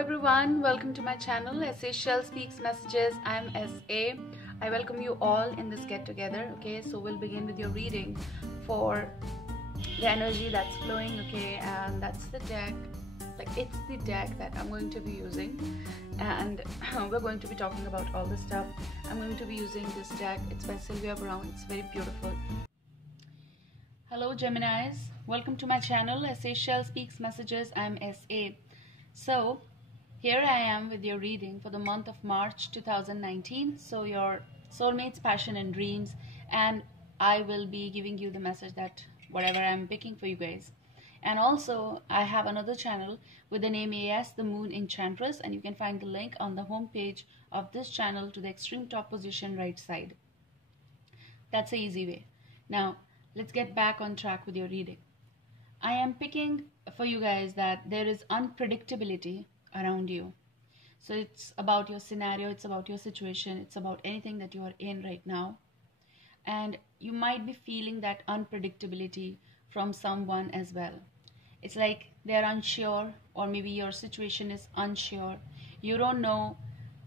everyone, welcome to my channel Sashell Speaks Messages. I'm SA. I welcome you all in this get together. Okay, so we'll begin with your reading for the energy that's flowing. Okay, and that's the deck, like it's the deck that I'm going to be using, and we're going to be talking about all this stuff. I'm going to be using this deck. It's by Sylvia Brown. It's very beautiful. Hello Geminis, welcome to my channel Sashell Speaks Messages. I'm SA. So here I am with your reading for the month of March 2019. So your soulmates, passion and dreams, and I will be giving you the message that whatever I'm picking for you guys. And also I have another channel with the name AS the Moon Enchantress, and you can find the link on the home page of this channel to the extreme top position right side. That's the easy way. Now let's get back on track with your reading. I am picking for you guys that there is unpredictability around you. So it's about your scenario, it's about your situation, it's about anything that you are in right now. And you might be feeling that unpredictability from someone as well. It's like they're unsure, or maybe your situation is unsure. You don't know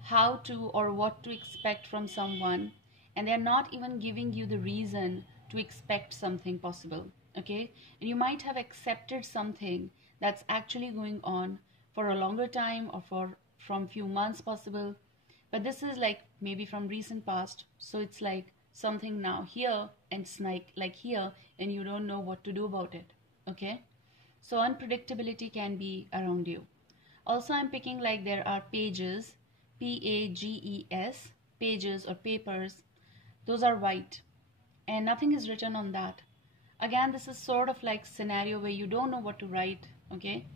how to or what to expect from someone, and they're not even giving you the reason to expect something possible. Okay, and you might have accepted something that's actually going on for a longer time, or from few months possible, but this is like maybe from recent past. So it's like something now here, and it's like here, and you don't know what to do about it. Okay, so unpredictability can be around you. Also I'm picking like there are pages, PAGES, pages or papers. Those are white and nothing is written on that. Again, this is sort of like scenario where you don't know what to write. Okay,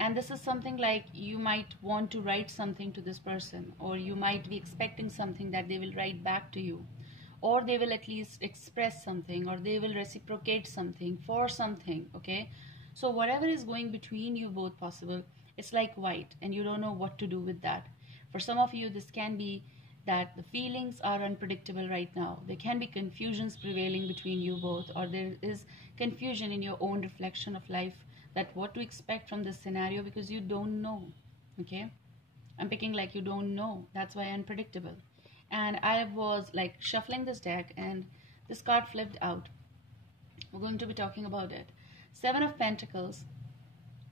and this is something like you might want to write something to this person, or you might be expecting something that they will write back to you, or they will at least express something, or they will reciprocate something for something. Okay, so whatever is going between you both possible, it's like white, and you don't know what to do with that. For some of you, this can be that the feelings are unpredictable right now. There can be confusions prevailing between you both, or there is confusion in your own reflection of life, that what to expect from this scenario, because you don't know. Okay, I'm picking like you don't know. That's why unpredictable. And I was like shuffling this deck, and this card flipped out. We're going to be talking about it. Seven of Pentacles.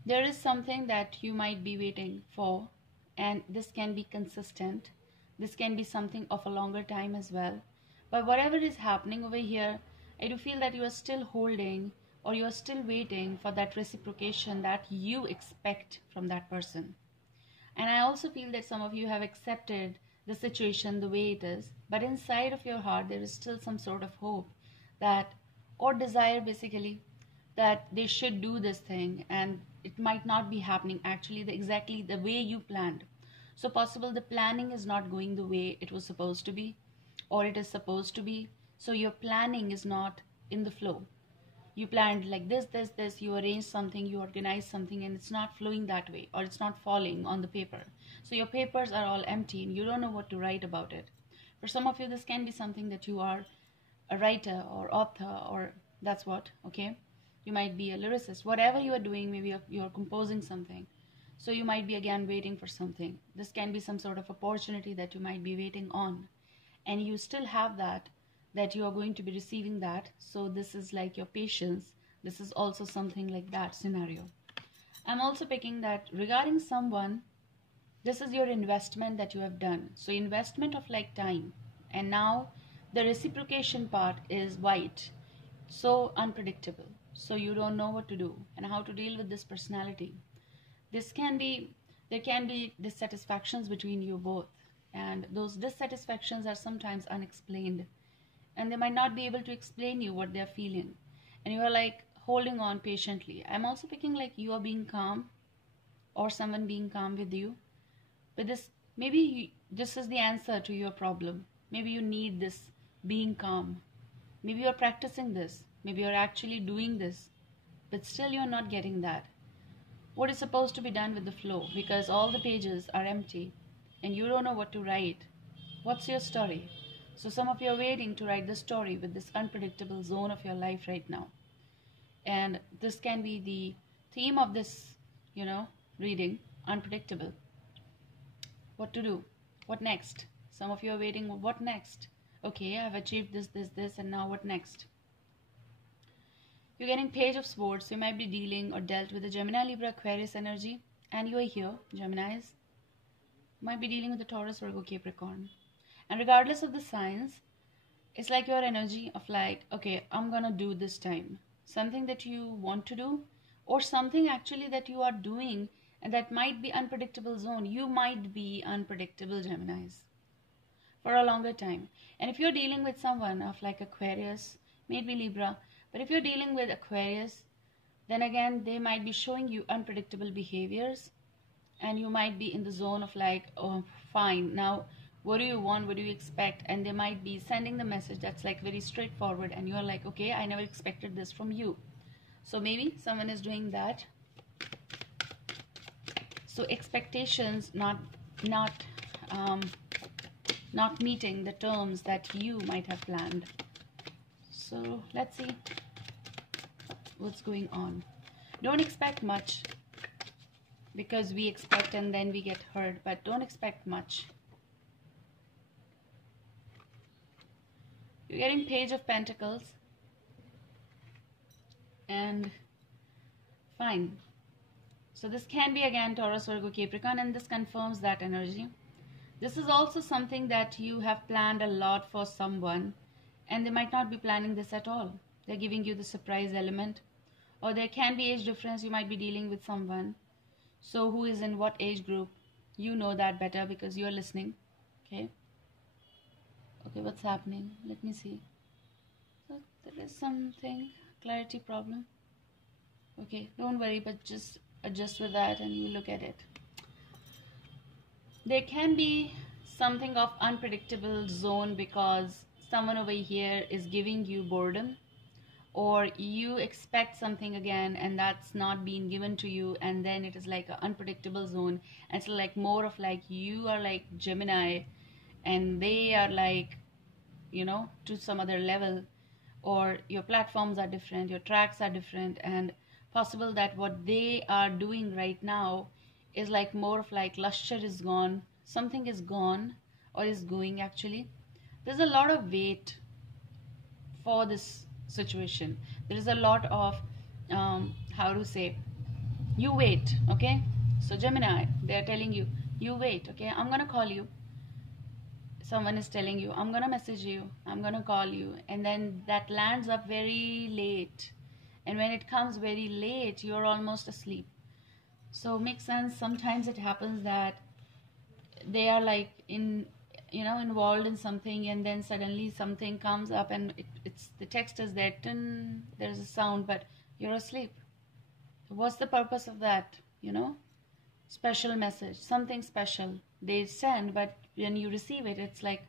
There is something that you might be waiting for, and this can be consistent. This can be something of a longer time as well. But whatever is happening over here, I do feel that you are still holding, or you are still waiting for that reciprocation that you expect from that person. And I also feel that some of you have accepted the situation the way it is, but inside of your heart there is still some sort of hope that, or desire basically, that they should do this thing, and it might not be happening actually exactly the way you planned. So possible the planning is not going the way it was supposed to be, or it is supposed to be. So your planning is not in the flow. You planned like this, you arranged something, you organized something, and it's not flowing that way, or it's not falling on the paper. So your papers are all empty, and you don't know what to write about it. For some of you, this can be something that you are a writer or author, or that's what, okay? You might be a lyricist. Whatever you are doing, maybe you're composing something. So you might be again waiting for something. This can be some sort of opportunity that you might be waiting on, and you still have that you are going to be receiving that. So this is like your patience. This is also something like that scenario. I'm also picking that regarding someone, this is your investment that you have done. So investment of like time, and now the reciprocation part is white, so unpredictable. So you don't know what to do and how to deal with this personality. There can be dissatisfactions between you both, and those dissatisfactions are sometimes unexplained, and they might not be able to explain you what they're feeling, and you are like holding on patiently. I'm also picking like you are being calm, or someone being calm with you. But this, maybe this is the answer to your problem. Maybe you need this being calm. Maybe you're practicing this. Maybe you're actually doing this, but still you're not getting that. What is supposed to be done with the flow, because all the pages are empty and you don't know what to write. What's your story? So some of you are waiting to write the story with this unpredictable zone of your life right now. And this can be the theme of this, reading, unpredictable. what to do, what next. Some of you are waiting, what next? Okay, I've achieved this, and now what next? You're getting Page of Swords. You might be dealing or dealt with the Gemini, Libra, Aquarius energy, and you are here, Geminis. You might be dealing with the Taurus, Virgo, Capricorn. And regardless of the signs, it's like your energy of like, okay, I'm gonna do this time. Something that you want to do, or something actually that you are doing, and that might be unpredictable zone. You might be unpredictable, Geminis, for a longer time. And if you're dealing with someone of like Aquarius, maybe Libra, but if you're dealing with Aquarius, then again, they might be showing you unpredictable behaviors, and you might be in the zone of like, oh, fine, now what do you want, what do you expect? And they might be sending the message that's like very straightforward, and you're like, okay, I never expected this from you. So maybe someone is doing that. So expectations not meeting the terms that you might have planned. So let's see what's going on. Don't expect much, because we expect and then we get hurt, but don't expect much. You're getting Page of Pentacles, and fine. So this can be again Taurus, Virgo, Capricorn, and this confirms that energy. This is also something that you have planned a lot for someone, and they might not be planning this at all. They're giving you the surprise element. Or there can be age difference. You might be dealing with someone. So who is in what age group? You know that better because you're listening. Okay. Okay, what's happening? Let me see. So there is something, clarity problem. Okay, don't worry, but just adjust with that and you look at it. There can be something of unpredictable zone because someone over here is giving you boredom, or you expect something again and that's not being given to you, and then it is like an unpredictable zone. And it's like more of like you are like Gemini and they are like, you know, to some other level, or your platforms are different, your tracks are different, and possible that what they are doing right now is like more of like luster is gone, something is gone or is going. Actually, there's a lot of weight for this situation. There is a lot of how to say, you wait. Okay, so Gemini, they're telling you, you wait. Okay, I'm gonna call you. Someone is telling you, I'm gonna message you, I'm gonna call you, and then that lands up very late, and when it comes very late, you're almost asleep. So makes sense. Sometimes it happens that they are like involved in something, and then suddenly something comes up and it's the text is there, there's a sound, but you're asleep. What's the purpose of that? Special message, something special they send, but when you receive it, it's like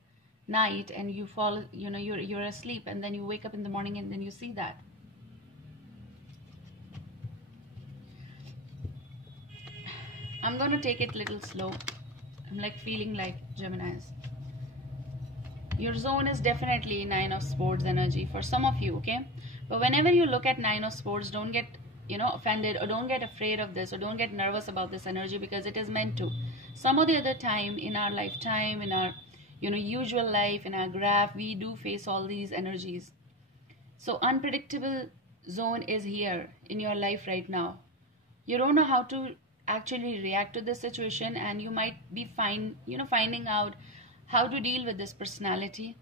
night and you fall, you're asleep, and then you wake up in the morning and then you see that. I'm gonna take it a little slow. I'm like feeling like Geminis. Your zone is definitely Nine of Swords energy for some of you, okay? But whenever you look at Nine of Swords, don't get offended, or don't get afraid of this, or don't get nervous about this energy, because it is meant to. Some of the other time in our lifetime, in our usual life, in our graph, we do face all these energies. So unpredictable zone is here in your life right now. You don't know how to actually react to this situation, and you might be finding out how to deal with this personality,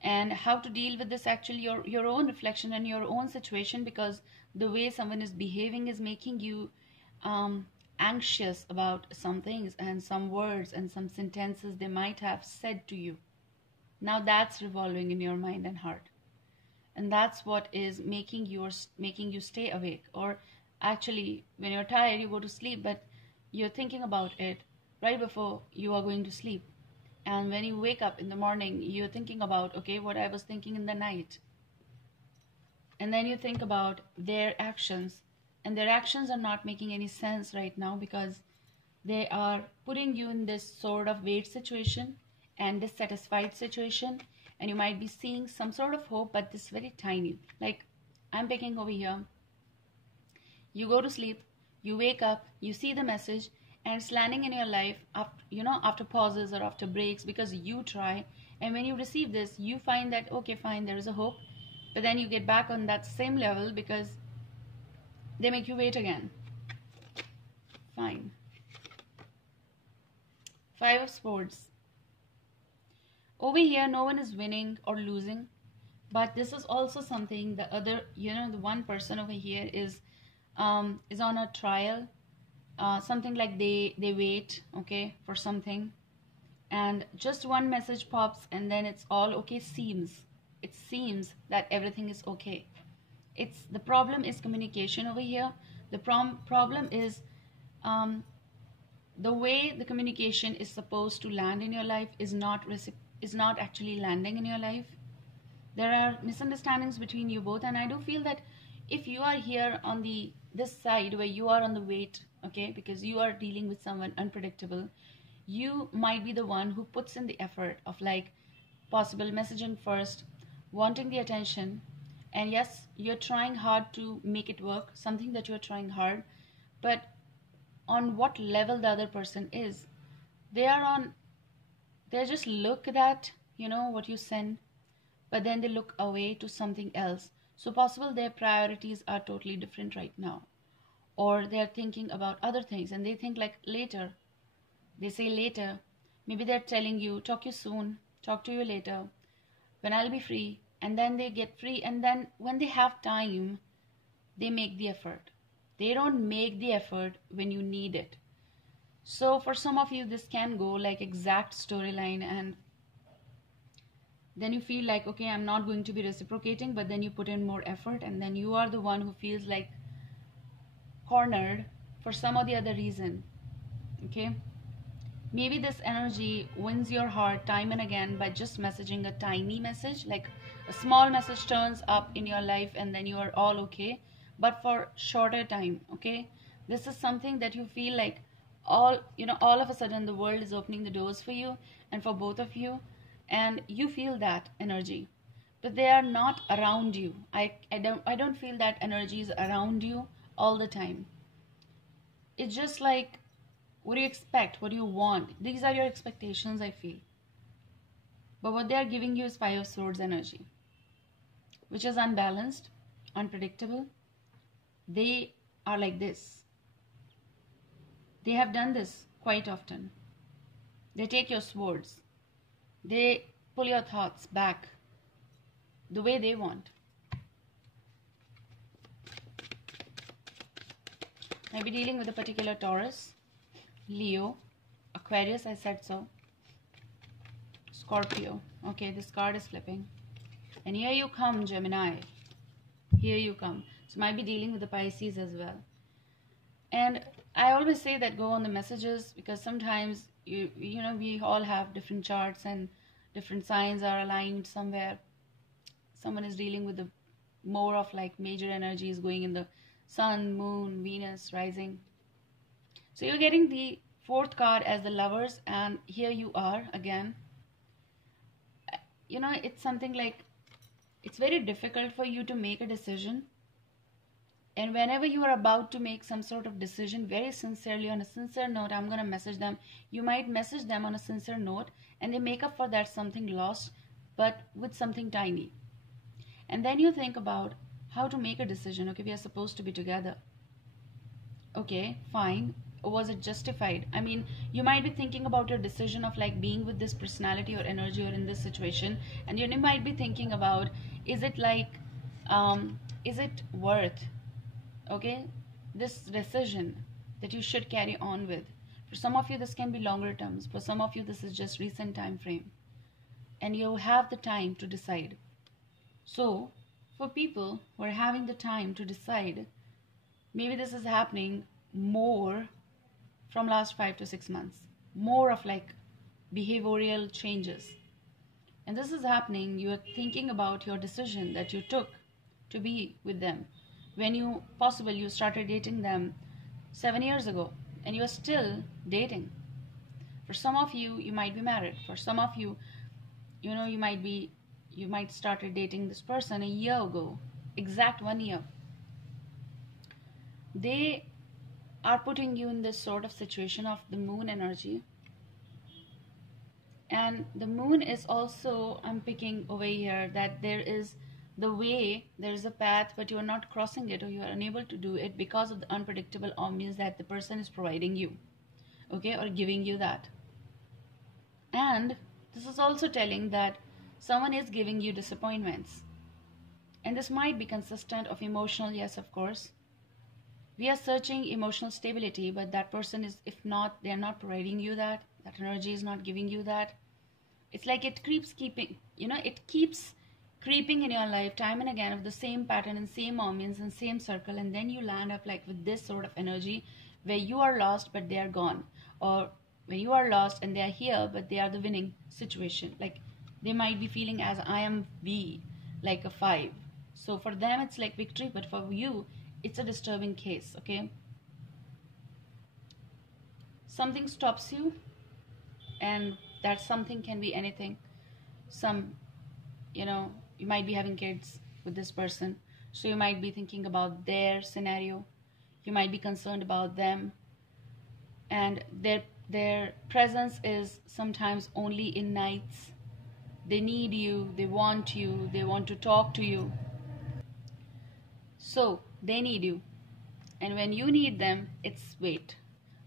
and how to deal with this actually your own reflection and your own situation, because the way someone is behaving is making you anxious about some things and some words and some sentences they might have said to you. Now that's revolving in your mind and heart, and that's what is making you stay awake. Or actually, when you're tired, you go to sleep, but you're thinking about it right before you are going to sleep. And when you wake up in the morning, you're thinking about, okay, what I was thinking in the night. And then you think about their actions, and their actions are not making any sense right now, because they are putting you in this sort of wait situation and dissatisfied situation, and you might be seeing some sort of hope, but this very tiny. Like I'm picking over here. You go to sleep, you wake up, you see the message, and it's landing in your life after, after pauses or after breaks, because you try. And when you receive this, you find that, okay, fine, there is a hope, but then you get back on that same level because they make you wait again. Fine. 5 of Swords. Over here, no one is winning or losing, but this is also something the other, the one person over here is on a trial, something like they wait, okay, for something, and just one message pops and then it's all okay. It seems that everything is okay. The problem is communication over here. The problem is the way the communication is supposed to land in your life is not actually landing in your life. There are misunderstandings between you both, and I do feel that if you are here on this side where you are on the wait, okay, because you are dealing with someone unpredictable, you might be the one who puts in the effort of like possible messaging first, wanting the attention, and yes, you're trying hard to make it work, something that you're trying hard, but on what level the other person is, they just look at what you send, but then they look away to something else. So possible their priorities are totally different right now, or they're thinking about other things and they think like later. They say later. Maybe they're telling you, talk to you soon, talk to you later, when I'll be free. And then they get free, and then when they have time, they make the effort. They don't make the effort when you need it. So for some of you, this can go like exact storyline, and then you feel like, okay, I'm not going to be reciprocating, but then you put in more effort, and then you are the one who feels like cornered for some or the other reason, okay? Maybe this energy wins your heart time and again by just messaging a tiny message, like a small message turns up in your life and then you are all okay, but for shorter time, okay? This is something that you feel like all of a sudden the world is opening the doors for you and for both of you, and you feel that energy, but they are not around you. I don't feel that energy is around you all the time. It's just like, what do you expect? What do you want? These are your expectations, I feel. But what they are giving you is 5 of Swords energy, which is unbalanced, unpredictable. They are like this. They have done this quite often. They take your swords. They pull your thoughts back the way they want. Might be dealing with a particular Taurus, Leo, Aquarius, I said so, Scorpio. Okay, this card is flipping. And here you come, Gemini. Here you come. So might be dealing with the Pisces as well. And I always say that go on the messages, because sometimes we all have different charts and different signs are aligned somewhere. Someone is dealing with the more of like major energies going in the Sun, Moon, Venus, rising. So you're getting the 4th card as the Lovers, and here you are again. It's something like it's very difficult for you to make a decision. And whenever you are about to make some sort of decision very sincerely, on a sincere note, I'm going to message them. You might message them on a sincere note and they make up for that something lost, but with something tiny. And then you think about how to make a decision. Okay, we are supposed to be together. Okay, fine. Was it justified? I mean, you might be thinking about your decision of like being with this personality or energy or in this situation, and you might be thinking about, is it worth, okay, this decision that you should carry on with. For some of you, this can be longer terms. For some of you, this is just recent time frame, and you have the time to decide. So for people who are having the time to decide, maybe this is happening more from last 5 to 6 months, more of like behavioral changes. And this is happening, you are thinking about your decision that you took to be with them when you started dating them 7 years ago, and you are still dating. For some of you, you might be married. For some of you, you might started dating this person a year ago, exact 1 year. They are putting you in this sort of situation of the moon energy. And the moon is also, I'm picking over here that there is the way, there is a path, but you're not crossing it, or you are unable to do it because of the unpredictable omnis that the person is providing you, okay, or giving you that. And this is also telling that someone is giving you disappointments, and this might be consistent of emotional, yes, of course. We are searching emotional stability, but that person is, if not, they are not providing you that energy is not giving you that. It's like it keeps keeping, it keeps creeping in your life time and again of the same pattern and same omens and same circle, and then you land up like with this sort of energy where you are lost but they are gone, or when you are lost and they are here but they are the winning situation. Like they might be feeling as I am V, like a 5. So for them it's like victory, but for you it's a disturbing case, okay? Something stops you, and that something can be anything. You might be having kids with this person, so you might be thinking about their scenario, you might be concerned about them, and their presence is sometimes only in nights. They need you, they want to talk to you, so they need you. And when you need them, it's wait.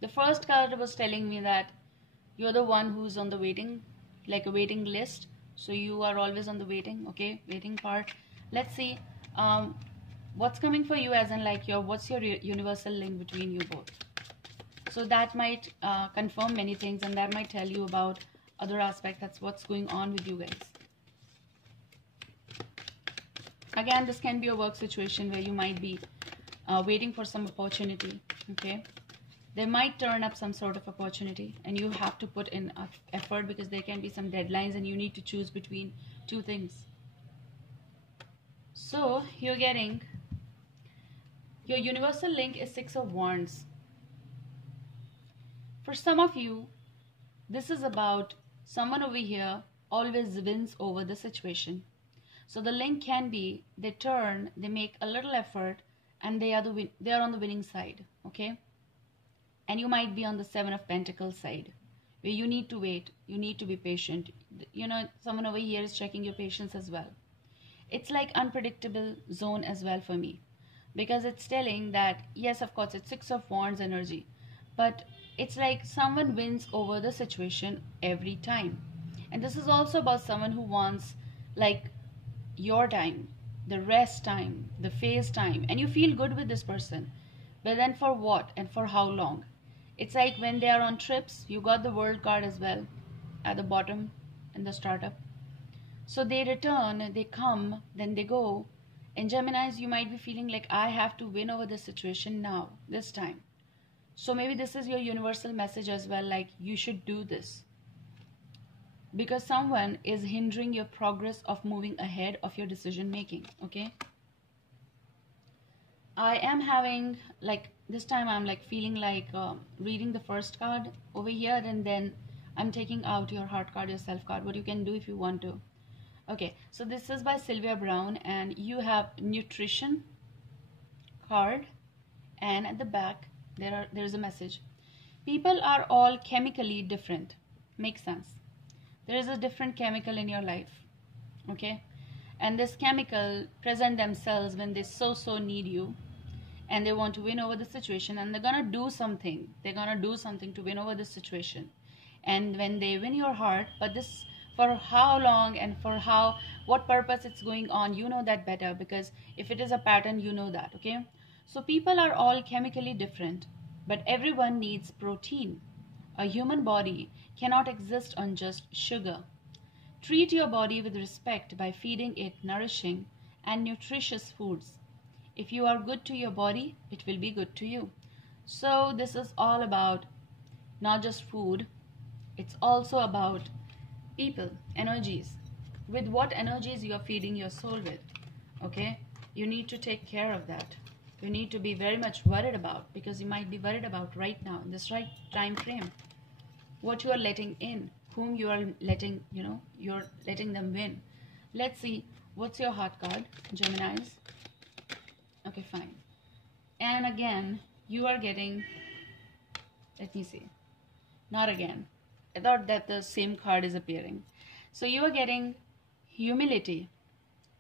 The first card was telling me that you're the one who's on the waiting, like a waiting list. So you are always on the waiting, okay, waiting part. Let's see what's coming for you, as in like what's your universal link between you both. So that might confirm many things, and that might tell you about other aspects. That's what's going on with you guys. Again, this can be a work situation where you might be waiting for some opportunity, okay? There might turn up some sort of opportunity, and you have to put in effort because there can be some deadlines and you need to choose between two things. So you're getting your universal link is 6 of Wands. For some of you, this is about someone over here always wins over the situation. So the link can be they make a little effort, and they are on the winning side, okay? And you might be on the 7 of Pentacles side, where you need to wait, you need to be patient. Someone over here is checking your patience as well. It's like unpredictable zone as well for me, because it's telling that, yes, of course, it's 6 of Wands energy, but it's like someone wins over the situation every time. And this is also about someone who wants like your time, the rest time, the phase time, and you feel good with this person, but then for what and for how long? It's like when they are on trips, you got the World card as well at the bottom in the startup. So they return, they come, then they go. In Geminis, you might be feeling like I have to win over this situation now, this time. So maybe this is your universal message as well, like you should do this, because someone is hindering your progress of moving ahead of your decision making, okay? I am having like this time I'm like feeling like reading the first card over here, and then I'm taking out your heart card, your self card, what you can do if you want to. Okay, so this is by Sylvia Brown, and you have nutrition card, and at the back there's a message. People are all chemically different. Makes sense. There is a different chemical in your life, okay? And this chemical present themselves when they so need you, and they want to win over the situation, and they're gonna do something. They're gonna do something to win over this situation. And when they win your heart, but this for how long and for what purpose it's going on, you know that better, because if it is a pattern, you know that, okay? So people are all chemically different, but everyone needs protein. A human body cannot exist on just sugar. Treat your body with respect by feeding it nourishing and nutritious foods. If you are good to your body, it will be good to you. So this is all about not just food, it's also about people, energies. With what energies you are feeding your soul with, okay? You need to take care of that. You need to be very much worried about, because you might be worried about right now, in this right time frame, what you are letting in, whom you are letting, you're letting them win. Let's see, what's your heart card, Geminis? Okay, fine. And again, you are getting Let me see. Not again. I thought that the same card is appearing. So you are getting humility,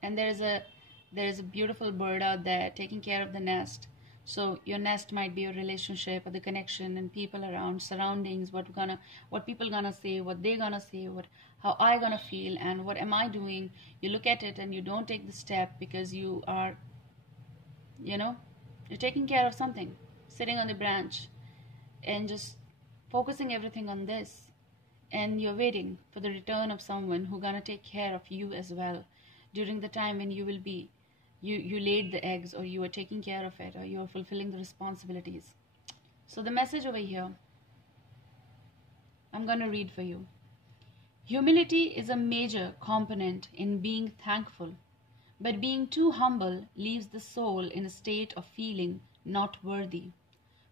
and there is a beautiful bird out there taking care of the nest. So your nest might be a relationship or the connection and people around, surroundings, what people gonna say, what they gonna say, how I gonna feel, and what am I doing. You look at it and you don't take the step because you are, you're taking care of something, sitting on the branch and just focusing everything on this, and you're waiting for the return of someone who gonna take care of you as well during the time when you will be you laid the eggs, or you are taking care of it, or you're fulfilling the responsibilities. So the message over here, I'm gonna read for you. Humility is a major component in being thankful, but being too humble leaves the soul in a state of feeling not worthy.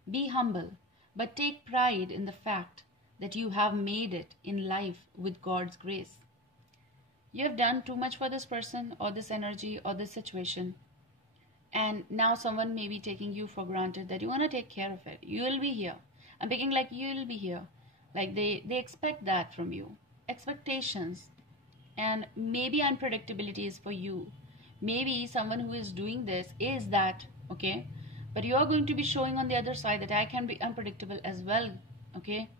Be humble, but take pride in the fact that you have made it in life with God's grace. You have done too much for this person or this energy or this situation, and now someone may be taking you for granted that you want to take care of it. You will be here. I'm picking like you will be here. Like they expect that from you. Expectations. And maybe unpredictability is for you. Maybe someone who is doing this is that, okay? But you are going to be showing on the other side that I can be unpredictable as well, okay?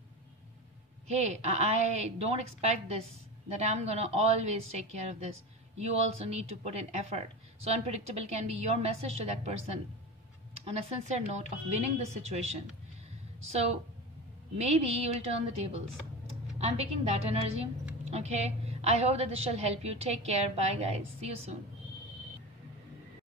Hey, I don't expect this, that I'm gonna always take care of this. You also need to put in effort. So unpredictable can be your message to that person on a sincere note of winning the situation. So maybe you will turn the tables. I'm picking that energy, okay? I hope that this shall help you. Take care. Bye guys. See you soon.